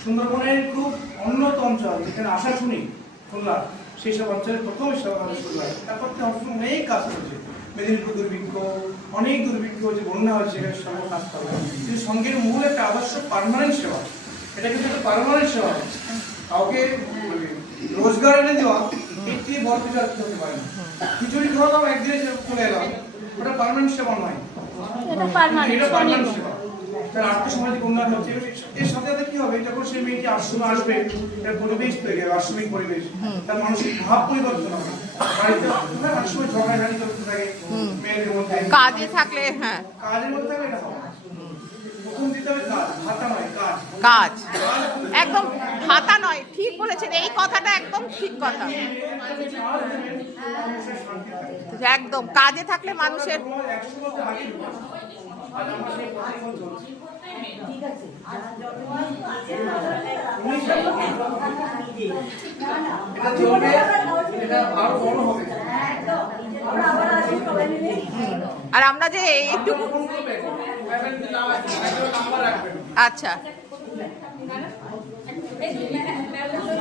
সুন্দরবনের খুব উন্নত অঞ্চল যেখানে আশা শুনি খুলনা সেই সব অঞ্চলের প্রথম সেবা কাজ শুরু হয়। তারপর অনেক কাজ করেছে, মেদিনীপুর দুর্ভিক্ষ, অনেক দুর্ভিক্ষ যে বন্যা হয়েছে সেখানে সর্ব কাজ করা হয়। কিন্তু সঙ্গের মূল একটা আদর্শ পার্মানেন্ট সেবা, এটা কিন্তু একটা পার্মানেন্ট সেবা। কাউকে রোজগার এনে দেওয়া এর থেকে বড় কিছু আর হতে পারে না। খিচুড়ি খাওয়া একদিনে চলে এলাম, ওটা পার্মানেন্ট সেবা নয়, এটা পার্মানেন্ট সেবা। তার আর্থসামাজিক উন্নয়ন হচ্ছে। এর সাথে সাথে কি হবে, যখন সেই মেয়েটি আশ্রমে আসবে, তার পরিবেশ তৈরি হবে, আশ্রমিক পরিবেশ, তার মানসিক ভাব পরিবর্তন হবে। বাড়িতে অনেক সময় ঝগড়াঝাড়ি চলতে থাকে মেয়েদের মধ্যে, কাজে থাকলে, হ্যাঁ কাজের মধ্যে থাকলে এটা হবে। প্রথম দিতে হবে কাজ, ভাতা নয় কাজ। কাজ একদম ভাতা নয়, ঠিক বলেছেন, এই কথাটা একদম ঠিক কথা। একদম কাজে থাকলে মানুষের আর আমরা যে একটু আচ্ছা